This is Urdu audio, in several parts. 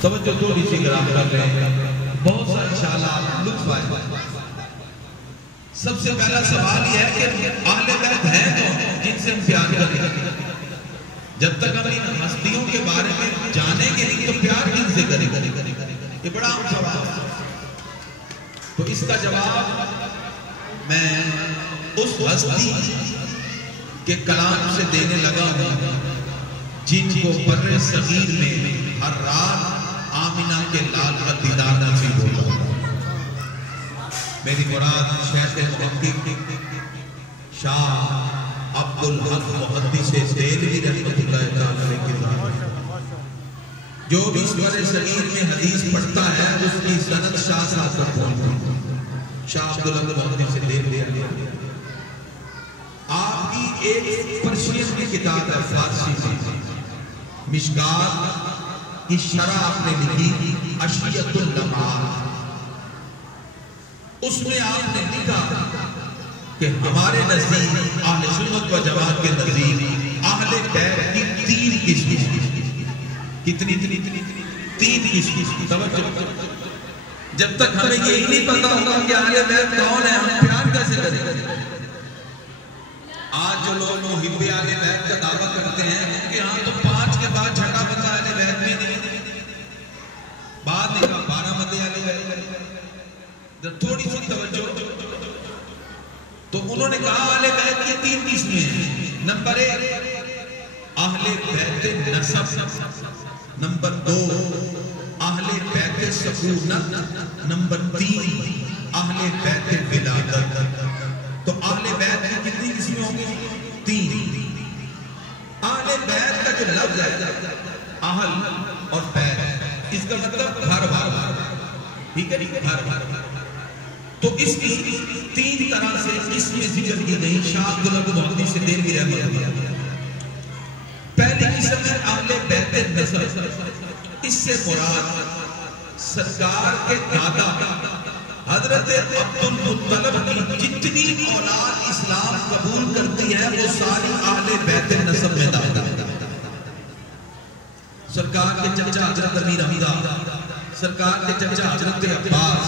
توجہ تھوڑی سی گرام کر رہے ہیں، بہت سا انشاءاللہ لطف آئے۔ سب سے پہلا سوال یہ ہے کہ اہل بیت ہیں کون جن سے ہم پیار کریں؟ جب تک ہم ان ہستیوں کے بارے میں جانیں گے نہیں تو پیار کن سے کریں گے؟ یہ بڑا عام سوال ہے۔ تو اس کا جواب میں اس ہستی کے کلام سے دینے لگا ہوں جن کو بر صغیر میں ہر رات آمنہ کے لال کا دیدار نصیب ہوتا ہے۔ میری مراد شیخ محقق شاہ عبدالحق محدث دہلوی رحمۃ اللہ تعالی کے ذات، جو بھی اس بر صغیر میں حدیث پڑھتا ہے اس کی سند شاہ صاحب تک پہنچتی ہے۔ شاہ عبدالحق محدث دہلوی، آپ کی ایک پرشین کی کتاب ہے فارسی میں، مشکات کی شرح آپ نے لکھی عشیۃ اللمعات، اس میں آپ نے لکھا کہ ہمارے نزدیک اہل سنت و جماعت کے نزدیک اہل بیت کی تین قسم، کتنی؟ تین قسم۔ توجہ، جب تک ہمیں یہ نہیں پتا ہوگا کہ اہل بیت کون ہے ہم پیار کیسے کریں؟ آج جو لوگ محب اہل بیت کا دعویٰ کرتے ہیں ان کے ہاں تو 5 کے بعد چھٹا بتا اہل بیت میں نہیں، بعد نہیں کہا 12 مدے اہل بیت۔ تھوڑی سی توجہ، تو انہوں نے کہا اہل بیت کی تین قسمیں ہیں۔ نمبر 1 اہل بیت نسب، نمبر 2 اہل بیت سکونت، نمبر 3 اہل بیت ولادت۔ تو اہل بیت کی کتنی قسمیں ہوں گی؟ 3۔ اہل بیت کا جو لفظ ہے اہل اور بیت، اس کا مطلب گھر والا، ٹھیک ہے، گھر والا۔ تو اس کی 3 طرح سے اس میں ذکر کی گئی شاہ عبدالحق محدث دہلوی رحمۃ اللہ۔ پہلی قسم ہے اہل بیت نسب، اس سے مراد سرکار کے دادا حضرت عبدالمطلب کی جتنی اولاد اسلام قبول کرتی ہے وہ ساری اہل بیت نسب میں داخل ہے۔ سرکار کے چچا حضرت امیر حمزہ، سرکار کے چچا حضرت عباس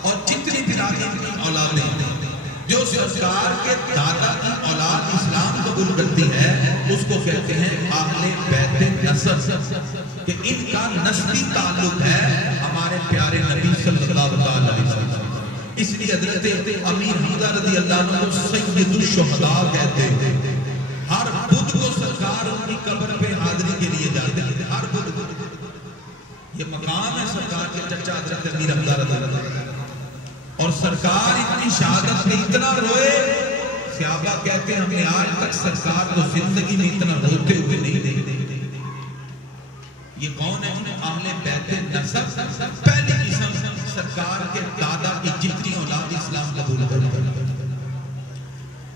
اور جتنی برادری کی اولادیں جو سرکار کے دادا کی اولاد اسلام قبول کرتی ہے اس کو کہتے ہیں اہل بیت نسب، کہ ان کا نسبی تعلق ہے ہمارے پیارے نبی صلی اللہ علیہ وسلم۔ اس لیے حضرت امیر حمزہ رضی اللہ عنہ کو سید الشہداء کہتے ہیں۔ ہر بدھ کو سرکار ان کی قبر پہ حاضری کے لیے جاتے ہیں، ہر بدھ کو۔ یہ مقام ہے سرکار کے چچا حضرت امیر حمزہ رضی اللہ عنہ، اور سرکار اتنی شہادت میں اتنا روئے، صحابہ کہتے ہیں ہم نے آج تک سرکار کو زندگی میں اتنا روتے ہوئے نہیں دیکھتے۔ یہ کون ہے؟ اہل بیت نسب۔ پہلی قسم سرکار کے دادا کی جتنی اولاد اسلام قبول کرتے ہیں۔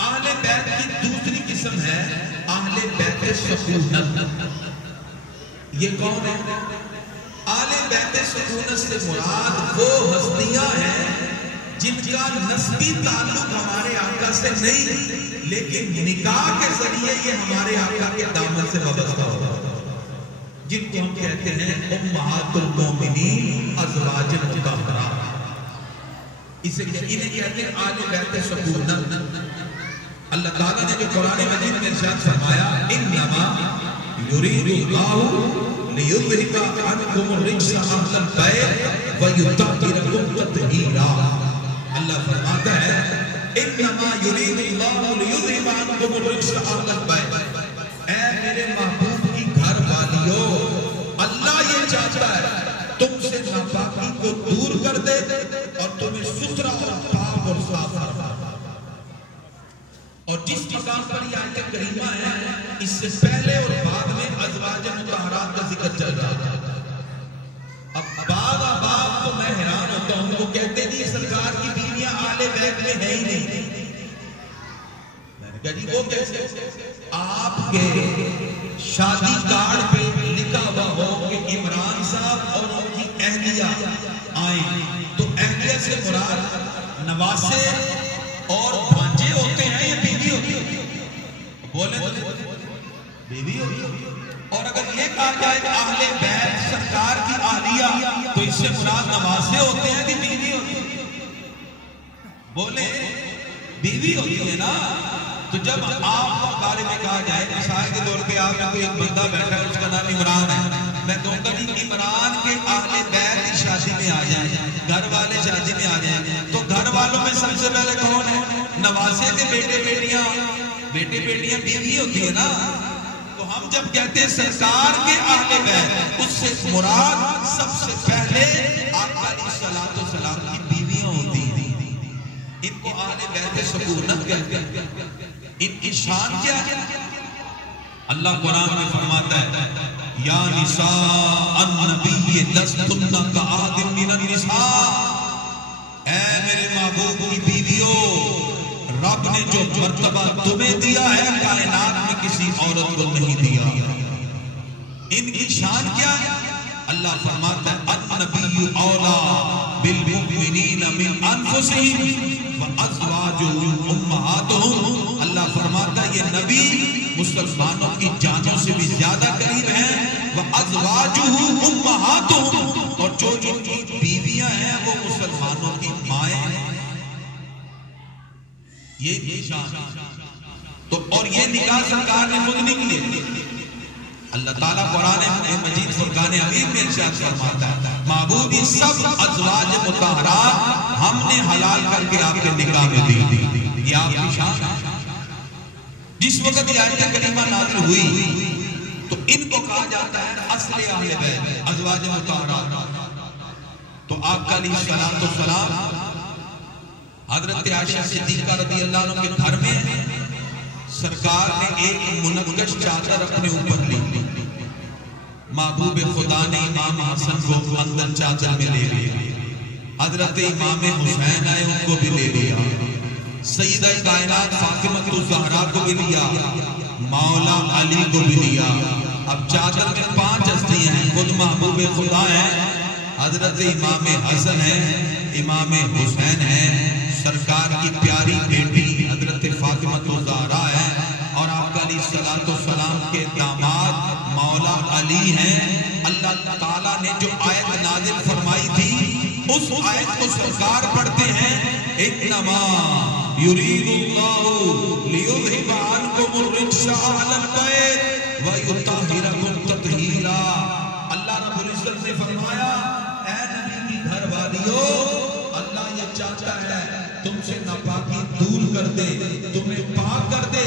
اہل بیت کی دوسری قسم ہے اہل بیت سکونت۔ یہ کون ہے؟ اہل بیت سکونت سے مراد وہ ہستیاں ہیں جن کا نسبی تعلق ہمارے آقا سے نہیں لیکن نکاح کے ذریعے یہ ہمارے آقا کے دامن سے وابستہ ہوگا، جن کو ہم کہتے ہیں امہات المومنین ازواج مطہرات۔ انہیں کہتے ہیں اہل بیت سکونت۔ اللہ تعالیٰ نے جو قرآن مجید میں ارشاد فرمایا انما یرید اللہ لیذہب عنکم الرجس اہل البیت ویطہرکم تطہیرا۔ اللہ فرماتا ہے انما یرید اللہ لیذہب عنکم الرجس اہل البیت، اے میرے محبوب کی گھر والیوں، اللہ یہ چاہتا ہے تم سے ناپاکی کو دور کر دے اور تمہیں ستھرا اور پاک اور صاف رکھے۔ اور جس مقام پر یہ آیت کریمہ ہے اس سے پہلے اور بعد میں ازواج مطہرات کا ذکر چل رہا ہے۔ اب بعض احباب کو میں حیران ہوتا ہوں، وہ کہتے ہیں سرکار کی بیویاں اہل بیت میں ہے ہی نہیں۔ میں نے کہا جی وہ کیسے؟ آپ کے شادی کارڈ پہ لکھا ہوا ہو کہ عمران صاحب اور ان کی اہلیہ آئیں، تو اہلیہ سے مراد نواسے اور بھانجے ہوتے ہیں یا بیوی ہوتی ہے؟ بولے بیوی ہوتی ہے۔ اور اگر یہ کہا جائے کہ اہل بیت سرکار کی اہلیہ تو اس سے مراد نواسے ہوتے ہیں کہ بیوی ہوتی ہے؟ بولے بیوی ہوتی ہے نا. تو جب آپ کو بارے میں کہا جائے مثال کے طور پہ آپ میں کوئی ایک بندہ بیٹھا ہے اس کا نام عمران ہے, میں کہوں گا کہ عمران کے اہل بیت کی شادی میں آ جائیں, گھر والے شادی میں آ جائیں, تو گھر والوں میں سب سے پہلے کون ہے؟ نواسے کے بیٹے بیٹیاں بیوی ہوتی ہے نا. تو ہم جب کہتے ہیں سرکار کے اہل بیت, اس سے مراد سب سے پہلے آقا علیہ الصلوۃ والسلام کی بیویاں ہوتی ہیں. ان کو اہل بیت سکونت کہتے ہیں. ان کی شان کیا ہے؟ اللہ قرآن میں فرماتا ہے یا نساء النبی لستن کأحد من النساء, اے میرے محبوب کی بیویوں, رب نے جو مرتبہ تمہیں دیا ہے کائنات میں کسی عورت کو نہیں دیا. ان کی شان کیا ہے؟ اللہ فرماتا ہے النبی اولا بالمؤمنین من انفسہم وازواجہم امہاتہم. اللہ فرماتا ہے یہ نبی مسلمانوں کی جانوں سے بھی زیادہ قریب ہیں. وازواجہم امہاتہم, اور جو ان کی بیویاں ہیں وہ مسلمانوں کی مائیں ہیں. یہ نشان. تو اور یہ نکاح سرکار نے خود نہیں کیے. اللہ تعالیٰ قرآن مجید فرقان حمید میں ارشاد فرماتا ہے محبوب یہ سب ازواج مطہرات ہم نے حلال کر کے آپ کے نکاح میں دی. یہ آپ کی شان. جس وقت یہ آیت کریمہ نازل ہوئی تو ان کو کہا جاتا ہے اصل اہل بیت, ازواج مطہرات. تو آپ کا علیہ السلام حضرت عائشہ صدیقہ رضی اللہ عنہ کے گھر میں سرکار نے ایک منقش چادر اپنے اوپر لی. محبوب خدا نے امام حسن کو اندر چادر میں لے لیا, حضرت امام حسین آئے ان کو بھی لے لیا, سیدہ کائنات فاطمہ الزہرا کو بھی لیا, مولا علی کو بھی لیا. اب چادر میں 5 ہستیاں ہیں, خود محبوب خدا ہیں, حضرت امام حسن ہیں, امام حسین ہیں, سرکار کی پیاری بیٹی حضرت فاطمہ الزہرا ہے, اور آپ کا علیہ السلام کے داماد مولا علی ہیں. اللہ تعالیٰ نے جو آیت نازل فرمائی تھی اس آیت کو سرکار پڑھتے ہیں انما یرید اللہ لیذھب عنکم الرجس اہل البیت ویطہرکم تطہیرا. اللہ رب العزت نے فرمایا اے نبی کی گھر والیوں, اللہ یہ چاہتا ہے تم سے ناپاکی دور کر دے, تمہیں پاک کر دے.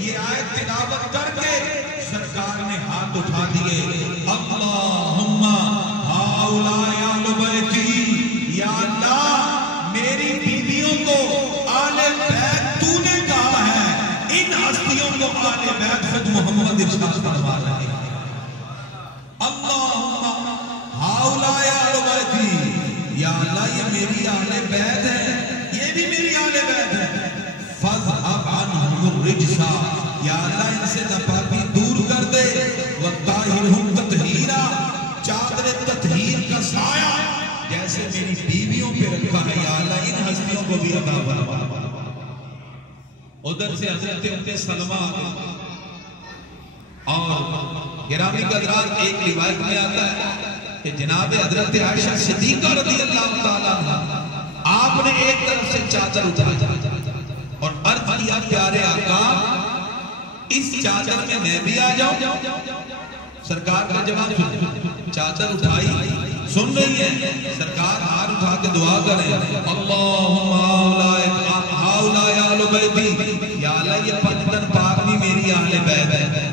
یہ آیت تلاوت کر کے سرکار نے ہاتھ اٹھا دیے, اللہم ہؤلاء اہل بیتی, یا اللہ میری بیویوں کو آل بیت تو نے کہا ہے, ان ہستیوں کو آل بیت خود محمد ارشاد فرما رہے ہیں. اللہم ہؤلاء اہل بیتی, یا اللہ یہ میری اہل بیت ہے, یہ بھی میری اہل بیت ہے. فاذھب عنہم الرجس, یا اللہ ان سے ناپاکی دور کر دے. وطہرہم تطہیرا, چادر تطہیر کا سایہ جیسے میری بیویوں پہ رکھا ہے یا اللہ ان ہستیوں کو بھی عطا فرما. ادھر سے حضرت سلمہ اور گرامی قدرات ایک روایت میں آتا ہے کہ جناب حضرت عائشہ صدیقہ رضی اللہ تعالیٰ عنہ آپ نے ایک طرف سے چادر اٹھائی اور عرض کیا پیارے آقا اس چادر میں میں بھی آ جاؤں. سرکار کا جواب چادر اٹھائی سن رہی ہے, سرکار ہاتھ اٹھا کے دعا کریں اللہم ہؤلاء اہل بیتی, یا اللہ یہ 5 تن پاک بھی میری اہل بیت ہے.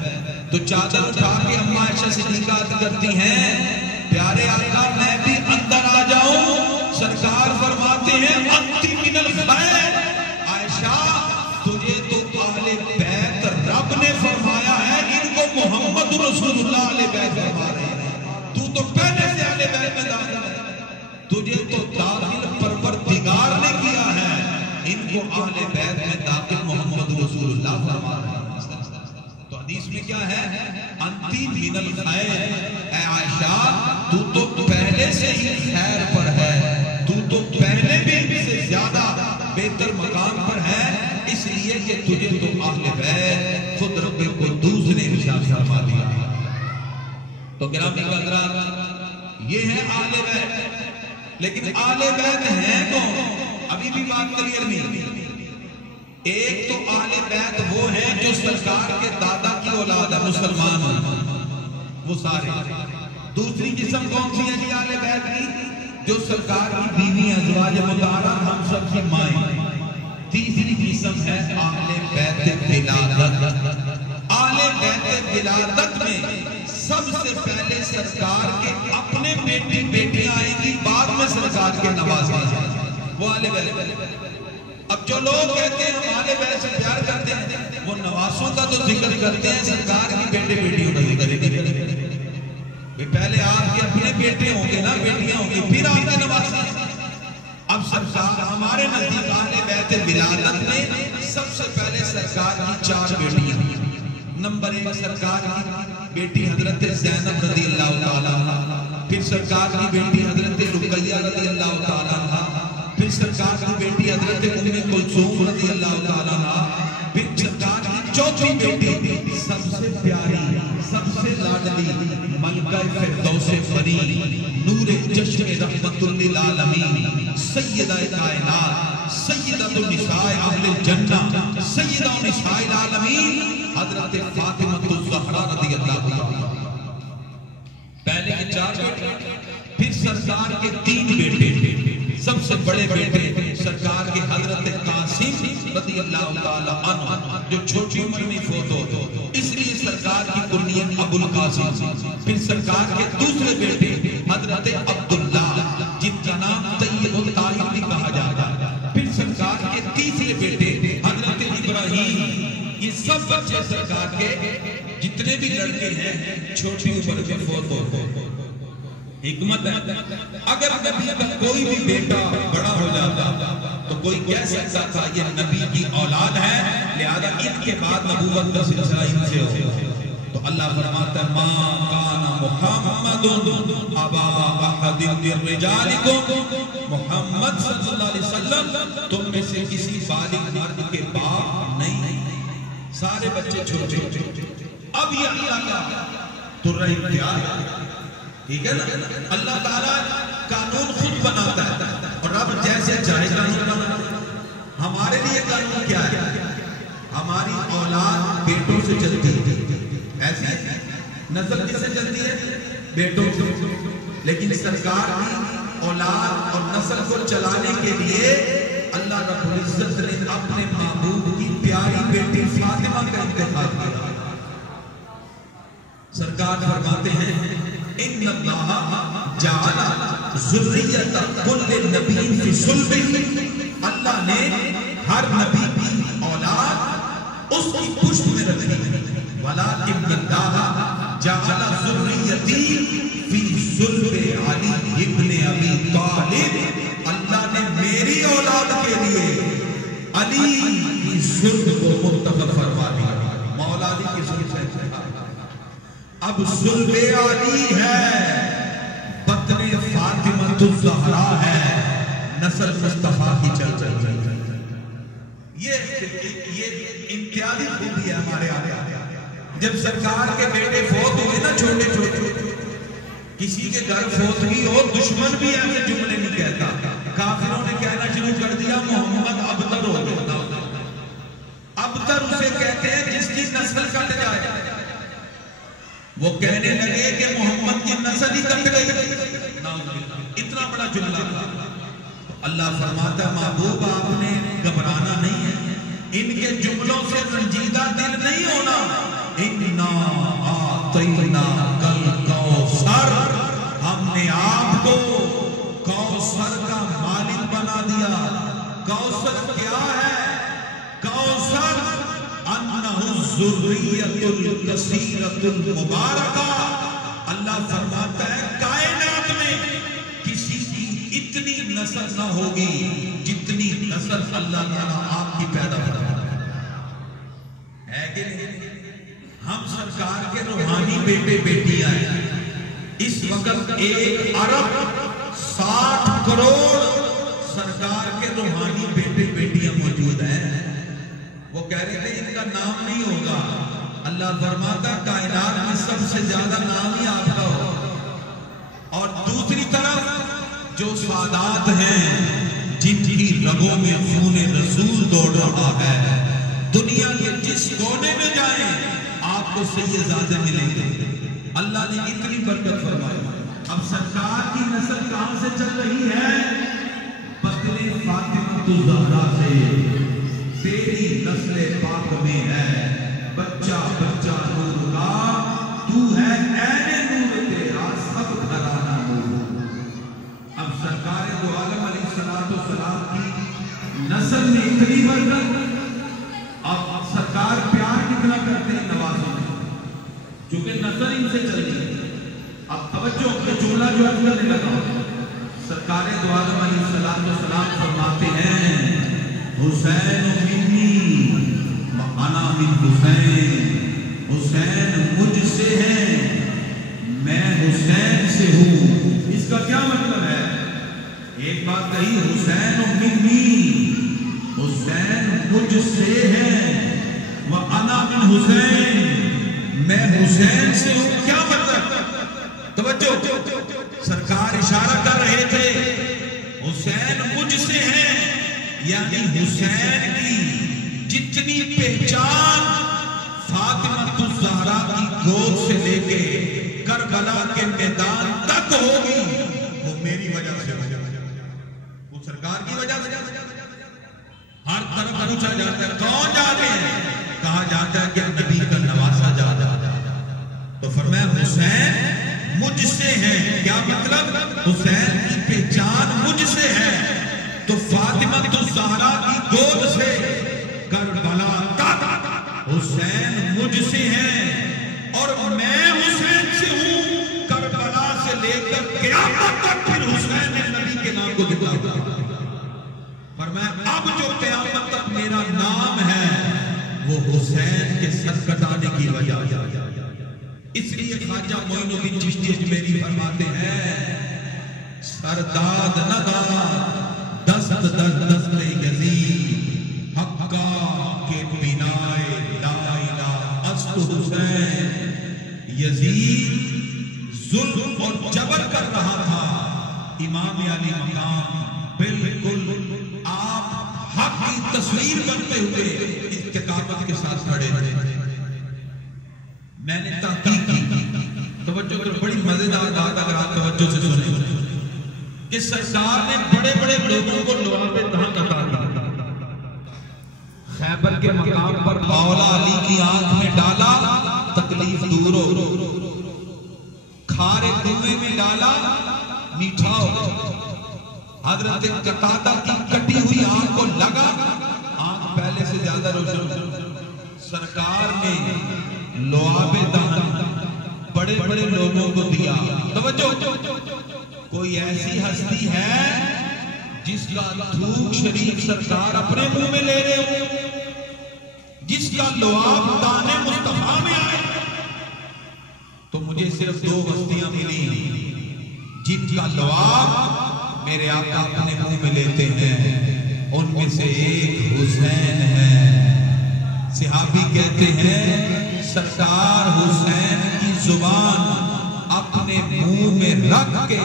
تو چادر اٹھا کے اماں عائشہ صدیقہ عرض کرتی ہیں پیارے آقا میں بھی اندر آ جاؤں. سرکار فرماتے ہیں انتی من الخیر, عائشہ تجھے تو اہل بیت رب نے فرمایا ہے, ان کو محمد رسول اللہ علیہ بیت فرما رہے ہیں, تو پہلے سے اہل بیت میں داخل ہے, تجھے تو داخل پروردگار نے کیا ہے, ان کو اہل بیت میں داخل محمد رسول اللہ فرما رہے ہیں. تو حدیث میں کیا ہے انتی من الخیر, اے عائشہ تو پہلے سے ہی خیر پر ہے, تو پہلے بھی سے زیادہ بہتر مقام پر ہے, اس لیے کہ تجھے تو اہل بیت خود رب قدوس نے ارشاد فرما دیا. تو گرامی قدرات یہ ہے آل بیت. لیکن آل بیت ہیں کون؟ ابھی بھی بات کلیئر نہیں. ایک تو آل بیت وہ ہیں جو سرکار کے دادا کی اولاد ہے، مسلمان وہ سارے. دوسری قسم کون سی ہے جی آل بیت کی؟ جو سرکار کی بیوی ازواج مطہرہ ہم سب کی مائیں. تیسری قسم ہے آل بیت ولادت. آل بیت ولادت میں سب سے پہلے سرکار کے اپنے بیٹی بیٹیاں آئیں گی، بعد میں سرکار کے نوازے جائیں گے، وہ آل بیت. اب جو لوگ کہتے ہیں ہم آل بیت سے پیار کرتے ہیں، وہ نواسوں کا تو ذکر کرتے ہیں، سرکار کی بیٹے بیٹیوں کا ذکر کرتے ہیں. پہلے آپ کے اپنے بیٹے ہوں گے نا، بیٹیاں ہوں گی، پھر آپ کے نواسے. اب سرکار ہمارے نزدیک آل بیت ولادت میں سب سے پہلے سرکار کی 4 بیٹیاں. نمبر 1 سرکار کی بیٹی حضرت زینب رضی اللہ تعالیٰ عنہ، پھر سرکار کی بیٹی حضرت رقیہ رضی اللہ تعالیٰ عنہ، پھر سرکار کی بیٹی حضرت ام کلثوم رضی اللہ تعالیٰ عنہ، پھر سرکار کی چوتھی بیٹی سب سے پیاری، سب سے لاڈلی، ملکہ فردوس بری، نور چشم رحمت للعالمین، سیدہ کائنات، سیدہ النساء اہل الجنہ، سیدہ نساء العالمین، حضرت فاطمہ الزہرا رضی اللہ تعالیٰ. پہلے کے 4 بیٹے، پھر سرکار کے 3 بیٹے. سب سے بڑے بیٹے سرکار کے حضرت قاسم رضی اللہ تعالیٰ عنہ، جو چھوٹی عمر میں فوت ہو، اس لیے سرکار کی کنیت ابو القاسم. پھر سرکار کے دوسرے بیٹے حضرت عبداللہ، جن کا نام طیب الطاہر بھی کہا جاتا ہے. پھر سرکار کے تیسرے بیٹے حضرت ابراہیم. یہ سب بچے سرکار کے جتنے بھی لڑکے ہیں چھوٹی عمر میں فوت ہو. حکمت ہے، اگر نبی کا کوئی بھی بیٹا بڑا ہو جاتا تو کوئی کہہ سکتا تھا یہ نبی کی اولاد ہے، لہذا ان کے بعد نبوت کا سلسلہ ان سے ہو. تو اللہ فرماتا ہے ما کان محمد ابا احد من رجالکم، محمد صلی اللہ علیہ وسلم تم میں سے کسی بالغ مرد کے باپ نہیں. سارے بچے چھوٹے. اب یہ اللہ کا ترہ اختیار ہے، ٹھیک ہے نا. اللہ تعالیٰ قانون خود بناتا ہے اور رب جیسے چاہے قانون بناتا ہے. ہمارے لیے قانون کیا ہے؟ ہماری اولاد بیٹوں سے چلتی ہے، ایسی نسل کس سے چلتی ہے؟ بیٹوں سے. لیکن سرکار کی اولاد اور نسل کو چلانے کے لیے اللہ رب العزت نے اپنے محبوب کی پیاری بیٹی فاطمہ کا انتخاب کیا. سرکار فرماتے ہیں ان اللہ جعل ذریۃ کل نبی فی صلبہ، اللہ نے ہر نبی کی اولاد اس کی پشت میں رکھی. ولکن اللہ جعل ذریتی فی صلب علی ابن ابی طالب، اللہ نے میری اولاد کے لیے علی کی صلب کو منتخب فرما دیا. مولا علی کی صلب سے اب صلب علی ہے، بطن فاطمہ الزہرا ہے، نسل مصطفیٰ کی چل رہی ہے. یہ امتیازی خوبی ہے ہمارے آگے. جب سرکار کے بیٹے فوت ہوئے نا چھوٹے چھوٹے، کسی کے گھر فوتگی ہو دشمن بھی ایسے جملے نہیں کہتا. کافروں نے کہنا شروع کر دیا محمد ابتر ہو گیا. ابتر اسے کہتے ہیں جس کی نسل کٹ جائے. وہ کہنے لگے کہ محمد کی نسل ہی کٹ گئی. اتنا بڑا جملہ تھا. اللہ فرماتا محبوب آپ نے گھبرانا نہیں ہے، ان کے جملوں سے رنجیدہ دل نہیں ہونا. اِنَّا أَعْطَيْنَاكَ الْكَوْثَرَ، ہم نے آپ کو کوثر کا مالک بنا دیا. کوثر کیا ہے؟ کوثر انہ الذریۃ الکثیرۃ المبارکہ. اللہ فرماتا ہے کائنات میں کسی کی اتنی نسل نہ ہوگی جتنی نسل اللہ تعالیٰ آپ کی پیدا کرتا ہے کہ نہیں. ہم سرکار کے روحانی بیٹے بیٹیاں ہیں. اس وقت 1 ارب 60 کروڑ سرکار کے روحانی بیٹے بیٹیاں موجود ہیں. وہ کہہ رہے تھے ان کا نام نہیں ہوگا. اللہ فرماتا کائنات میں سب سے زیادہ نام ہی آپ کا ہو. اور دوسرے جو سادات ہیں جن کی رگوں میں خون رسول دوڑ رہا ہے، دنیا کے جس کونے میں جائیں آپ کو سیدزادے ملیں گے۔ اللہ نے اتنی برکت فرمائی۔ اب سرکار کی نسل کہاں سے چل رہی ہے؟ بطن فاطمہ الزہرا سے۔ تیری نسل پاک میں ہے بچہ بچہ نور کا، تو ہے عین نور تیرا سب گھرانہ نور۔ اب سرکار دو عالم علیہ السلام کی نسل میں اتنی برکت، اب سرکار پیار کتنا کرتے ہیں نوازوں میں، چونکہ نسل ان سے چلتی ہے۔ اب توجہ کے جملہ جو عرض کرنے لگا، سرکار دو عالم علیہ السلام فرماتے ہیں حسین منی وانا من حسین، حسین مجھ سے ہے میں حسین سے ہوں۔ اس کا کیا مطلب ہے؟ ایک بات کہی حسین منی، حسین مجھ سے ہے، وانا من حسین، میں حسین سے ہوں۔ کیا مطلب؟ توجہ، سرکار اشارہ کر رہے تھے حسین مجھ سے ہے، یعنی حسین کی جتنی پہچان فاطمہ الزہرا کی گود سے لے کے کربلا کے میدان تک ہوگی وہ میری وجہ سے، وہ سرکار کی وجہ سے۔ ہر طرف پوچھا جاتا ہے کون جاتے ہیں؟ کہا جاتا ہے کہ نبی کا نواسا جاتا ہے، تو فرمایا حسین مجھ سے ہے۔ کیا مطلب؟ حسین کی پہچان مجھ سے ہے، تو فاطمہ الزہرا کی گود سے کربلا تک حسین مجھ سے ہے، اور میں حسین سے ہوں کربلا سے لے کر قیامت تک۔ پھر حسین نے نبی کے نام کو دکھایا، فرمایا اب جو قیامت تک میرا نام ہے وہ حسین کے سر کٹانے کی وجہ۔ اس لیے خواجہ معین الدین چشتی اجمیری فرماتے ہیں سرداد ندا دست در دست یزید، حقا کے بنائے لا الہ است حسین۔ یزید ظلم اور جبر کر رہا تھا، امام علی مقام بالکل آپ حق کی تصویر بنتے ہوئے استقامت کے ساتھ کھڑے تھے۔ میں نے تحقیق کی، توجہ کر، بڑی مزیدار بات اگر آپ توجہ سے سنیں، کہ سرکار نے بڑے بڑے لوگوں کو لواب دہن عطا کیا۔ خیبر کے مقام پر مولا علی کی آنکھ میں ڈالا تکلیف دور ہو، کھارے کنویں میں ڈالا میٹھا ہو۔ حضرت قتادہ کی کٹی ہوئی آنکھ کو لگا، آنکھ پہلے سے زیادہ روشن۔ سرکار نے لواب دہن بڑے بڑے لوگوں کو دیا۔ توجہ، کوئی ایسی ہستی ہے جس کا تھوک شریف سرکار اپنے منہ میں لے رہے ہو، جس کا لواب دانے مصطفیٰ میں آئے؟ تو مجھے صرف دو ہستیاں ملی جن کا لواب میرے آقا اپنے منہ میں لیتے ہیں، ان میں سے ایک حسین ہے۔ صحابی کہتے ہیں سرکار حسین کی زبان اپنے منہ میں رکھ کے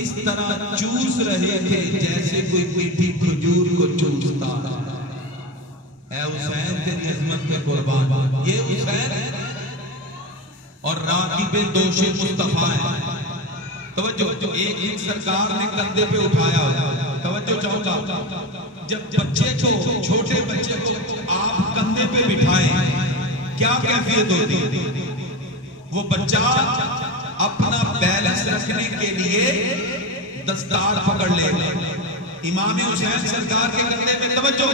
اس طرح چوس رہے تھے جیسے کوئی میٹھی کھجور کو چوستا ہے۔ اے حسین تیری عظمت کے قربان، یہ حسین ہے اور راکب دوش مصطفیٰ ہے۔ توجہ، ایک سرکار نے کندھے پہ اٹھایا، توجہ چاہوں گا، جب بچے کو، چھوٹے بچے کو آپ کندھے پہ بٹھائیں کیا کیفیت ہوتی ہے؟ وہ بچہ اپنا بیلنس رکھنے کے لیے دستار پکڑ لے۔ امام حسین سرکار کے کندھے پہ، توجہ،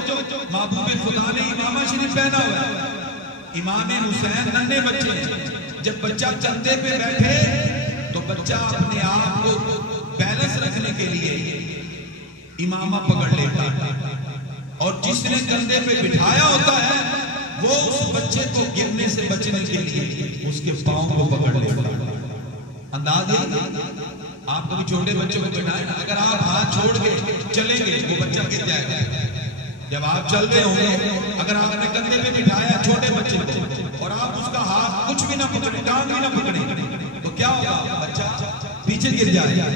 محبوب خدا نے امامہ شریف پہنا ہوا ہے، امام حسین ننھے بچے، جب بچہ کندھے پہ بیٹھے تو بچہ اپنے آپ کو بیلنس رکھنے کے لیے امامہ پکڑ لیتا ہے، اور جس نے کندھے پہ بٹھایا ہوتا ہے وہ اس بچے کو گرنے سے بچنے کے لیے اس کے پاؤں کو پکڑ لیتا ہے۔ انداز ہے، آپ کبھی چھوٹے بچے کو بٹھائیں، اگر آپ ہاتھ چھوڑ کے چلیں گے وہ بچہ گر جائے گا۔ جب آپ چل رہے ہوں گے، اگر آپ نے کندھے پہ بٹھایا چھوٹے بچے کو اور آپ اس کا ہاتھ کچھ بھی نہ پکڑیں، ٹانگ بھی نہ پکڑیں، تو کیا ہوگا؟ بچہ پیچھے گر جائے گا۔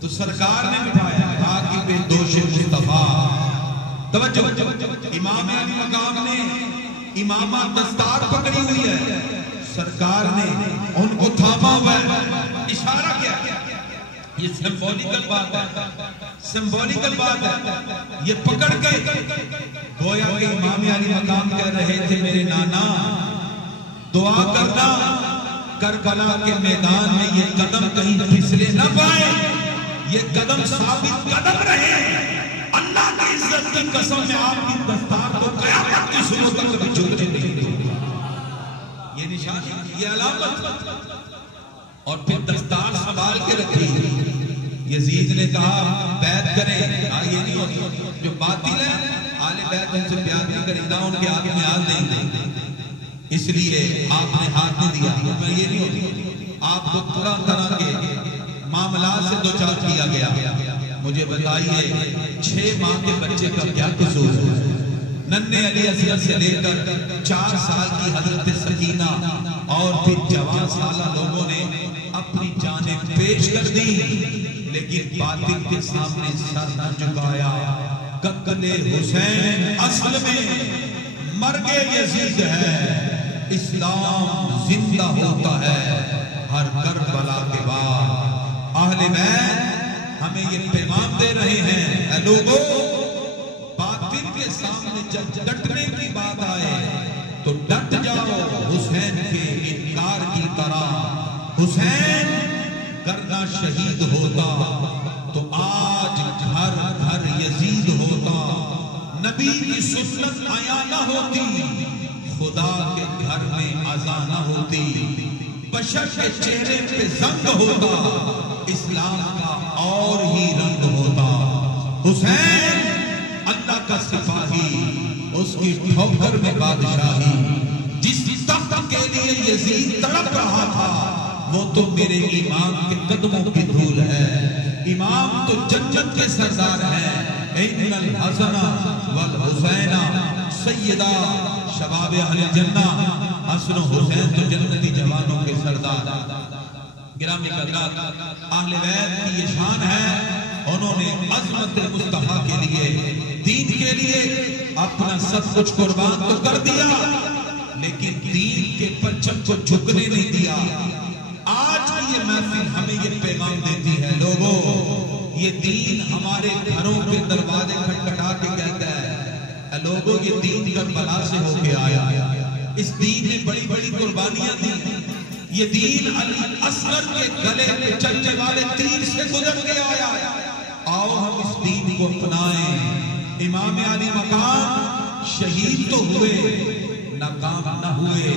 تو سرکار نے بٹھایا راکب دوش مصطفیٰ. توجہ، امام علی مقام نے امامہ دستار پکڑی ہوئی ہے، سرکار نے ان کو تھاما ہوا ہے، اشارہ کیا؟ یہ سمبولیکل بات ہے، سمبولیکل بات ہے. یہ پکڑ کے گویا کہ امام علی مقام کہہ رہے تھے میرے نانا دعا کرنا کربلا کے میدان میں یہ قدم کہیں پھسلے نہ پائے، یہ قدم ثابت قدم رہے. اللہ کی عزت کی قسم میں آپ کی دستار کو قیامت کی صبح تک کبھی جھکنے نہیں دوں گا. یہ نشان، یہ علامت. اور پھر دستار سنبھال کے رکھی. یزید نے کہا بیعت کریں، یہ نہیں ہوتی جو باطل ہے آل بیعت ان سے پیار نہیں کریں گا، ان کے آگے میں ہاتھ نہیں دیں، اس لیے آپ نے ہاتھ نہیں دیا. میں یہ نہیں ہوتی، آپ کو طرح طرح کے معاملات سے دوچار کیا گیا. مجھے بتائیے 6 ماہ کے بچے کا کیا قصور ہے؟ ننھے علی اصغر سے لے کر 4 سال کی حضرت سکینہ اور پھر جوان سالہ لوگوں نے اپنی جانیں پیش کر دی، لیکن باطل کے سامنے سر نہ جھکایا. قتل حسین اصل میں مرگ یزید ہے، اسلام زندہ ہوتا ہے ہر کربلا کے بعد. اہل بیت ہمیں یہ پیغام دے رہے ہیں، اے لوگوں باطل کے سامنے جب ڈٹنے کی بات آئے تو ڈٹ جاؤ حسین کے انکار کی طرح. حسین کرنا شہید ہوتا تو آج گھر گھر یزید ہوتا. نبی کی سنت آیا نہ ہوتی، خدا کے گھر میں اذان نہ ہوتی. بشر کے چہرے پہ زنگ ہوتا، اسلام کا اور ہی رنگ ہوتا. حسین اللہ کا سپاہی، اس کی ٹھوکر میں بادشاہی. جس تخت کے لیے یزید تڑپ رہا تھا وہ تو میرے امام کے قدموں کی دھول ہے. امام تو جنت کے سردار ہیں. ان الحسن والحسین سیدہ شباب اہل جنہ. حسن و حسین تو جنتی جوانوں کے سردار. گرامی حضرات، اہل بیت کی یہ شان ہے، انہوں نے عظمت مصطفیٰ کے لیے، دین کے لیے اپنا سب کچھ قربان تو کر دیا، لیکن دین کے پرچم کو جھکنے نہیں دیا. آج کی یہ محفل ہمیں یہ پیغام دیتی ہے، لوگوں یہ دین ہمارے گھروں کے دروازے کھٹکھٹا کے کہتا ہے، اے لوگوں یہ دین کربلا سے ہو کے آیا. اس دین نے بڑی بڑی قربانیاں دی. یہ دین علی اصغر کے گلے میں چلنے والے تیر سے گزر کے آیا. آؤ ہم اس دین کو اپنائیں. امام علی مقام شہید تو ہوئے، ناکام نہ ہوئے.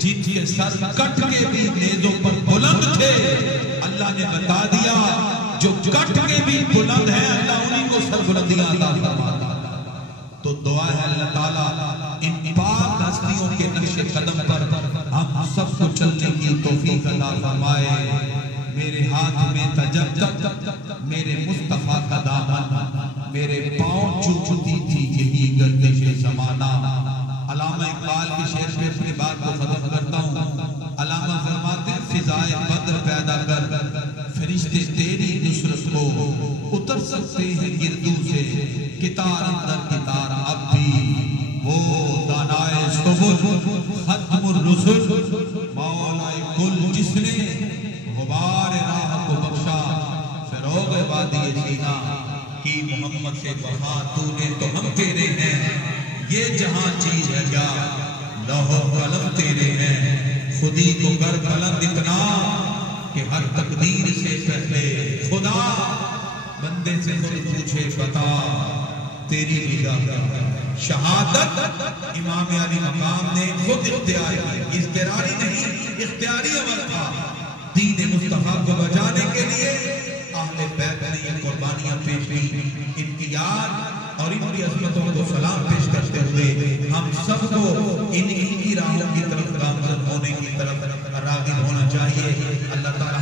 جن کے سر کٹ کے بھی نیزوں پر بلند تھے، اللہ نے بتا دیا جو کٹ کے بھی بلند ہیں اللہ انہیں کو سر بلندیاں عطا فرماتا. تو دعا ہے اللہ تعالیٰ ان پاک ہستیوں کے نقش قدم پر ہم سب کو چلنے کی توفیق عطا فرمائے. میرے ہاتھ میں تجدد میرے مصطفیٰ کا دامن، میرے پاؤں چومتی تھی یہی گردش زمانہ. علامہ اقبال کی شعر پہ اپنی بات کو ختم کرتا ہوں. علامہ فرماتے ہیں فضائے بدر پیدا کر فرشتے تیری نصرت کو اتر سکتے ہیں گردوں سے، کتار اندر کتار اب بھی وہ دانائے صبح ختم الرسل مولا کل جس نے غبار راہ کو بخشا فروغ وادی سینا کی محمد سے بہا تو نے تو ہم تیرے ہیں. یہ جہاں چیز ہے کیا لوح قلم تیرے ہیں. خودی کو کر بلند اتنا کہ ہر تقدیر سے پہلے خدا بندے سے خود پوچھے بتا تیری نگاہ کیا ہے. شہادت امام علی مقام نے خود اختیار کی، اختیاری نہیں اختیاری عمل تھا. دین مصطفیٰ کو بچانے کے لیے اہل بیت نے یہ قربانیاں پیش کی. ان کی یاد اور ان کی عظمتوں کو سلام پیش کرتے ہوئے ہم سب کو ان کی راہوں کی طرف گامزن ہونے کی طرف راغب ہونا چاہیے. اللہ تعالیٰ